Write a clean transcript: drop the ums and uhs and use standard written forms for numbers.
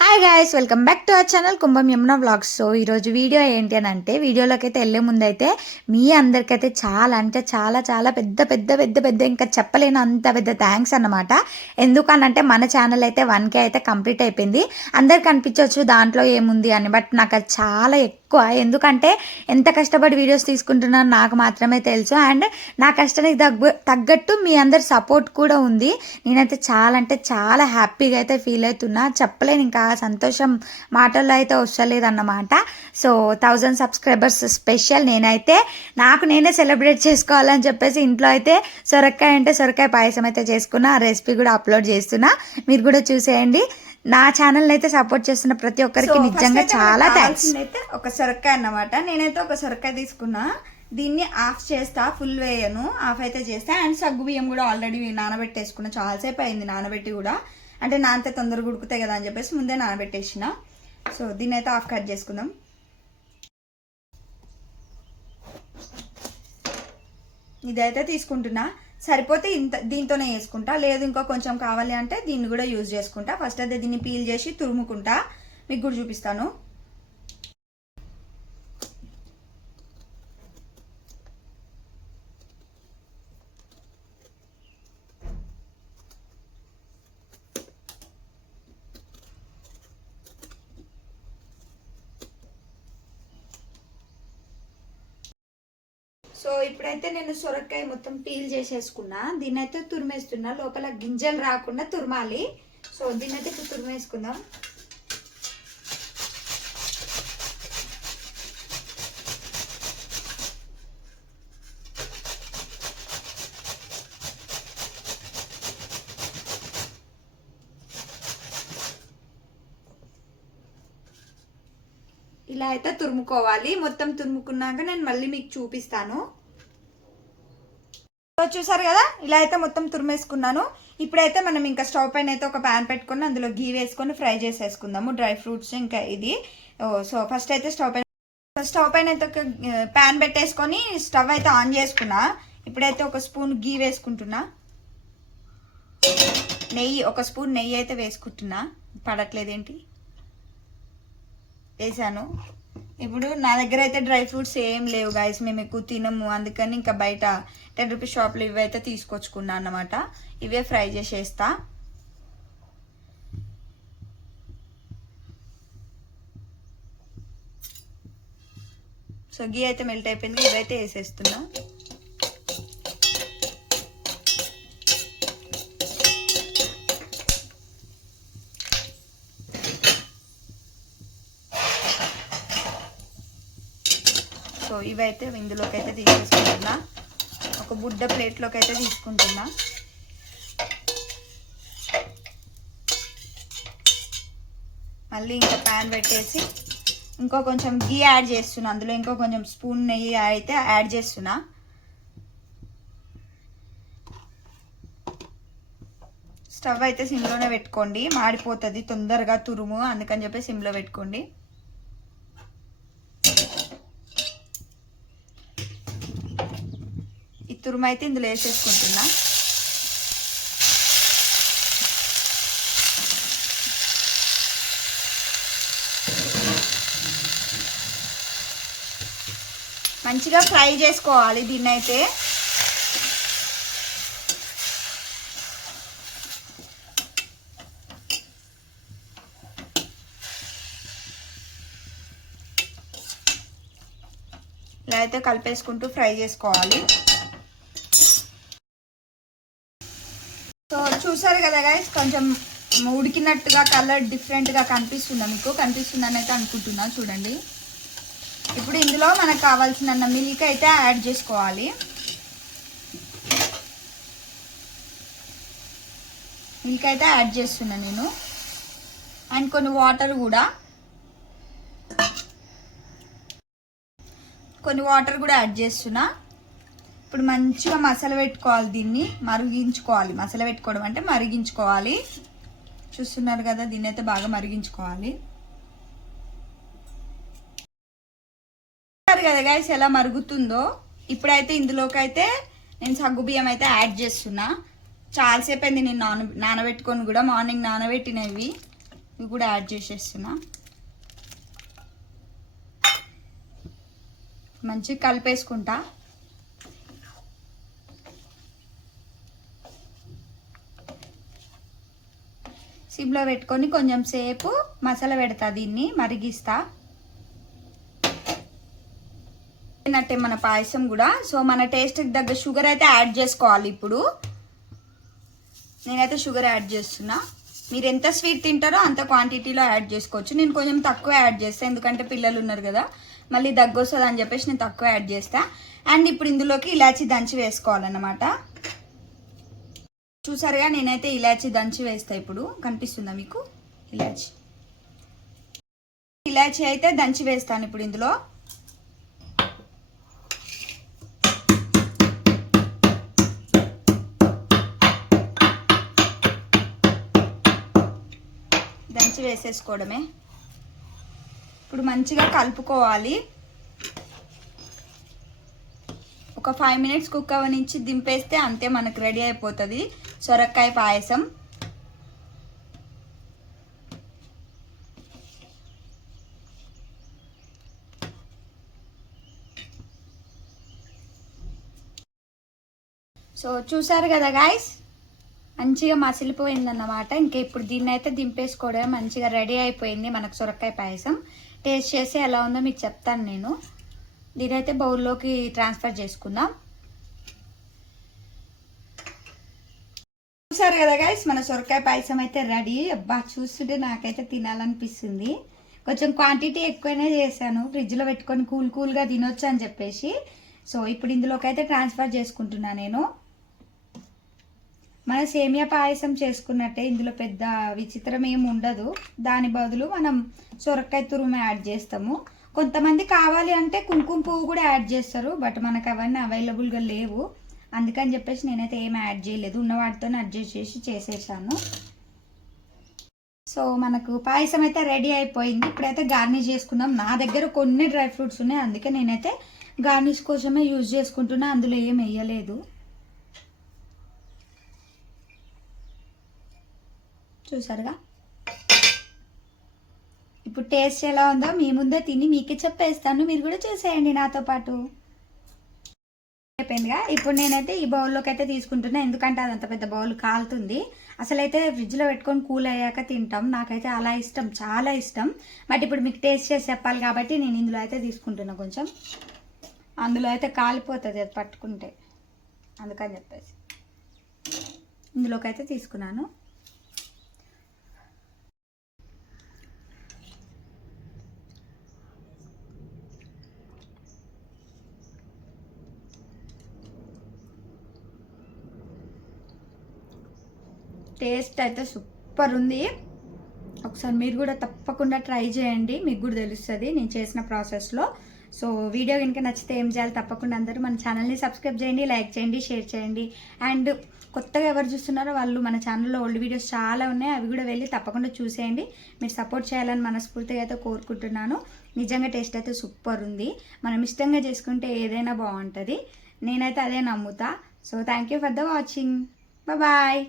Hi guys, welcome back to our channel Kumbham Yamuna vlogs. So ఈరోజు video ఏంటి అని అంటే, వీడియోలోకి అయితే వెళ్ళే ముందు అయితే మీ అందరికైతే చాలా అంటే చాలా చాలా పెద్ద పెద్ద పెద్ద పెద్ద ఇంకా చెప్పలేను అంత పెద్ద థ్యాంక్స్ అన్నమాట. ఎందుకనంటే మన ఛానల్ అయితే 1K అయితే కంప్లీట్ అయిపోయింది. అందరికి అనిపించవచ్చు దాంట్లో ఏముంది అని, బట్ నాకు అది చాలా ఎక్కువ. ఎందుకంటే ఎంత కష్టపడి వీడియోస్ తీసుకుంటున్నాను నాకు మాత్రమే తెలుసు. అండ్ నా కష్టానికి తగ్గట్టు మీ అందరి సపోర్ట్ కూడా ఉంది. నేనైతే చాలా అంటే చాలా హ్యాపీగా అయితే ఫీల్ అవుతున్నా. చెప్పలేను, ఇంకా సంతోషం మాటల్లో అయితే వస్తలేదు అన్నమాట. సో 1000 సబ్స్క్రైబర్స్ స్పెషల్ నేనైతే నాకు నేనే సెలబ్రేట్ చేసుకోవాలని చెప్పేసి ఇంట్లో అయితే సొరకాయ అంటే సొరకాయ పాయసం అయితే చేసుకున్నా. ఆ రెసిపీ కూడా అప్లోడ్ చేస్తున్నా, మీరు కూడా చూసేయండి. నా ఛానల్ అయితే సపోర్ట్ చేస్తున్న ప్రతి ఒక్కరికి నిజంగా చాలా థ్యాంక్స్. అయితే ఒక సొరకాయ అన్నమాట. నేనైతే ఒక సొరకాయ తీసుకున్నా, దీన్ని ఆఫ్ చేస్తా, ఫుల్ వేయను, ఆఫ్ అయితే చేస్తా. అండ్ సగ్గు బియ్యం కూడా ఆల్రెడీ నానబెట్టేసుకున్నా, చాలాసేపు అయింది నానబెట్టి కూడా. అంటే నానితే తొందరగా ఉడుకుతాయి కదా అని చెప్పేసి ముందే నానబెట్టేసిన. సో దీన్ని అయితే ఆఫ్ కట్ చేసుకుందాం. ఇదైతే తీసుకుంటున్నా, సరిపోతే ఇంత దీంతోనే వేసుకుంటా. లేదు ఇంకా కొంచెం కావాలి అంటే దీన్ని కూడా యూజ్ చేసుకుంటా. ఫస్ట్ అయితే దీన్ని పీల్ చేసి తురుముకుంటా, మీకు కూడా చూపిస్తాను. సో ఇప్పుడైతే నేను సొరకాయ మొత్తం పీల్ చేసేసుకున్నా. దీన్ని అయితే తురిమేస్తున్నా, లోపల గింజలు రాకుండా తురమాలి. సో దీన్ని అయితే ఇప్పుడు తురిమేసుకుందాం. ఇలా అయితే తురుముకోవాలి. మొత్తం తురుముకున్నాక నేను మళ్ళీ మీకు చూపిస్తాను. చూసారు కదా, ఇలా అయితే మొత్తం తురిమేసుకున్నాను. ఇప్పుడైతే మనం ఇంకా స్టవ్ పైన అయితే ఒక ప్యాన్ పెట్టుకొని అందులో గీ వేసుకొని ఫ్రై చేసేసుకుందాము, డ్రై ఫ్రూట్స్ ఇంకా ఇది. సో ఫస్ట్ అయితే స్టవ్ పైన అయితే ఒక ప్యాన్ పెట్టేసుకొని స్టవ్ అయితే ఆన్ చేసుకున్నా. ఇప్పుడైతే ఒక స్పూన్ గీ వేసుకుంటున్నా, నెయ్యి ఒక స్పూన్ నెయ్యి అయితే వేసుకుంటున్నా. పడట్లేదేంటి, వేసాను. ఇప్పుడు నా దగ్గర అయితే డ్రై ఫ్రూట్స్ ఏం లేవు గైస్, మేము ఎక్కువ తినము, అందుకని ఇంకా బయట 10 రూపీస్ షాప్లో ఇవైతే తీసుకొచ్చుకున్నా అన్నమాట. ఇవే ఫ్రై చేసేస్తా. సో గీ అయితే మెల్ట్ అయిపోయింది, ఇవైతే వేసేస్తున్నా. సో ఇవైతే ఇందులోకి అయితే తీసేసుకుంటున్నా, ఒక బుడ్డ ప్లేట్లోకి అయితే తీసుకుంటున్నా. మళ్ళీ ఇంకా ప్యాన్ పెట్టేసి ఇంకో కొంచెం గీ యాడ్ చేస్తున్నా, అందులో ఇంకో కొంచెం స్పూన్ నెయ్యి అయితే యాడ్ చేస్తున్నా. స్టవ్ అయితే సిమ్లోనే పెట్టుకోండి, మాడిపోతుంది తొందరగా తురుము, అందుకని చెప్పి సిమ్లో పెట్టుకోండి. తురుము అయితే ఇందులో వేసేసుకుంటున్నా. మంచిగా ఫ్రై చేసుకోవాలి దీన్ని అయితే. ఇలా అయితే కలిపేసుకుంటూ ఫ్రై చేసుకోవాలి. సో చూసారు కదా గైస్, కొంచెం ఉడికినట్టుగా కలర్ డిఫరెంట్గా కనిపిస్తుందా మీకు? కనిపిస్తుందని అయితే అనుకుంటున్నా, చూడండి. ఇప్పుడు ఇందులో మనకు కావాల్సిన మిల్క్ అయితే యాడ్ చేసుకోవాలి. మిల్క్ అయితే యాడ్ చేస్తున్నా నేను, అండ్ కొన్ని వాటర్ కూడా యాడ్ చేస్తున్నా. ఇప్పుడు మంచిగా మసాలా పెట్టుకోవాలి, దీన్ని మరిగించుకోవాలి. మసాలా పెట్టుకోవడం అంటే మరిగించుకోవాలి. చూస్తున్నారు కదా, దీన్ని అయితే బాగా మరిగించుకోవాలి. కదా గైస్ ఎలా మరుగుతుందో. ఇప్పుడైతే ఇందులోకి అయితే నేను సగ్గు బియ్యం అయితే యాడ్ చేస్తున్నా. చాలాసేపు అయింది నేను నానబెట్టుకొని కూడా, మార్నింగ్ నానబెట్టినవి. ఇవి కూడా యాడ్ చేసేస్తున్నా. మంచిగా కలిపేసుకుంటా. సిమ్లో పెట్టుకొని కొంచెం సేపు మసాలా పెడతా, దీన్ని మరిగిస్తా. నట్టే మన పాయసం కూడా. సో మన టేస్ట్కి తగ్గ షుగర్ అయితే యాడ్ చేసుకోవాలి. ఇప్పుడు నేనైతే షుగర్ యాడ్ చేస్తున్నా. మీరు ఎంత స్వీట్ తింటారో అంత క్వాంటిటీలో యాడ్ చేసుకోవచ్చు. నేను కొంచెం తక్కువ యాడ్ చేస్తాను, ఎందుకంటే పిల్లలు ఉన్నారు కదా, మళ్ళీ దగ్గు వస్తుంది అని చెప్పేసి నేను తక్కువ యాడ్ చేస్తా. అండ్ ఇప్పుడు ఇందులోకి ఇలాచీ దంచి వేసుకోవాలన్నమాట. చూసారుగా, నేనైతే ఇలాచీ దంచి వేస్తా. ఇప్పుడు కనిపిస్తుందా మీకు? ఇలాచీ అయితే దంచి వేస్తాను ఇప్పుడు ఇందులో. దంచి వేసేసుకోవడమే. ఇప్పుడు మంచిగా కలుపుకోవాలి. ఒక 5 minutes కుక్ అవనించి దింపేస్తే అంతే, మనకు రెడీ అయిపోతుంది సొరకాయ పాయసం. సో చూసారు కదా గాయస్, మంచిగా మసిలిపోయిందన్నమాట. ఇంకా ఇప్పుడు దీన్ని అయితే దింపేసుకోవడం, మంచిగా రెడీ అయిపోయింది మనకు సొరకాయ పాయసం. టేస్ట్ చేసి ఎలా ఉందో మీకు చెప్తాను నేను. దీనైతే బౌల్లోకి ట్రాన్స్ఫర్ చేసుకుందాం. చూసారు కదా గైస్, మన సొరకాయ పాయసం అయితే రెడీ. అబ్బా, చూస్తుంటే నాకైతే తినాలనిపిస్తుంది. కొంచెం క్వాంటిటీ ఎక్కువనే చేశాను, ఫ్రిడ్జ్లో పెట్టుకొని కూల్గా తినొచ్చు అని చెప్పేసి. సో ఇప్పుడు ఇందులోకి అయితే ట్రాన్స్ఫర్ చేసుకుంటున్నా నేను. మన సేమియా పాయసం చేసుకున్నట్టే, ఇందులో పెద్ద విచిత్రం ఏమి ఉండదు. దాని బదులు మనం సొరకాయ తురుము యాడ్ చేస్తాము. కొంతమంది కావాలి అంటే కుంకుమ పువ్వు కూడా యాడ్ చేస్తారు, బట్ మనకు అవన్నీ అవైలబుల్గా లేవు. అందుకని చెప్పేసి నేనైతే ఏం యాడ్ చేయలేదు, ఉన్న వాటితోనే అడ్జస్ట్ చేసి చేసేసాను. సో మనకు పాయసం అయితే రెడీ అయిపోయింది. ఇప్పుడైతే గార్నిష్ చేసుకుందాం. నా దగ్గర కొన్ని డ్రై ఫ్రూట్స్ ఉన్నాయి, అందుకే నేనైతే గార్నిష్ కోసమే యూజ్ చేసుకుంటున్నా, అందులో ఏం వేయలేదు. చూసారుగా, ఇప్పుడు టేస్ట్ ఎలా ఉందో మీ ముందే తిని మీకే చెప్పేస్తాను, మీరు కూడా చూసేయండి నాతో పాటు. అయిపోయిందిగా. ఇప్పుడు నేనైతే ఈ బౌల్లోకి అయితే తీసుకుంటున్నా, ఎందుకంటే అదంత పెద్ద బౌల్ కాలుతుంది. అసలైతే ఫ్రిడ్జ్లో పెట్టుకొని కూల్ అయ్యాక తింటాం, నాకైతే అలా ఇష్టం, చాలా ఇష్టం. బట్ ఇప్పుడు మీకు టేస్ట్ చేసి చెప్పాలి కాబట్టి నేను ఇందులో అయితే తీసుకుంటున్నా. కొంచెం అందులో అయితే కాలిపోతుంది అది పట్టుకుంటే, అందుకని చెప్పేసి ఇందులోకి అయితే తీసుకున్నాను. టేస్ట్ అయితే సూపర్ ఉంది. ఒకసారి మీరు కూడా తప్పకుండా ట్రై చేయండి, మీకు కూడా తెలుస్తుంది నేను చేసిన ప్రాసెస్లో. సో వీడియో కనుక నచ్చితే ఏం చేయాలి, తప్పకుండా అందరూ మన ఛానల్ని సబ్స్క్రైబ్ చేయండి, లైక్ చేయండి, షేర్ చేయండి. అండ్ కొత్తగా ఎవరు చూస్తున్నారో వాళ్ళు మన ఛానల్లో ఓల్డ్ వీడియోస్ చాలా ఉన్నాయి, అవి కూడా వెళ్ళి తప్పకుండా చూసేయండి. మీరు సపోర్ట్ చేయాలని మనస్ఫూర్తిగా అయితే కోరుకుంటున్నాను. నిజంగా టేస్ట్ అయితే సూపర్ ఉంది. మనం ఇష్టంగా చేసుకుంటే ఏదైనా బాగుంటుంది, నేనైతే అదే నమ్ముతా. So thank you for the watching. Bye.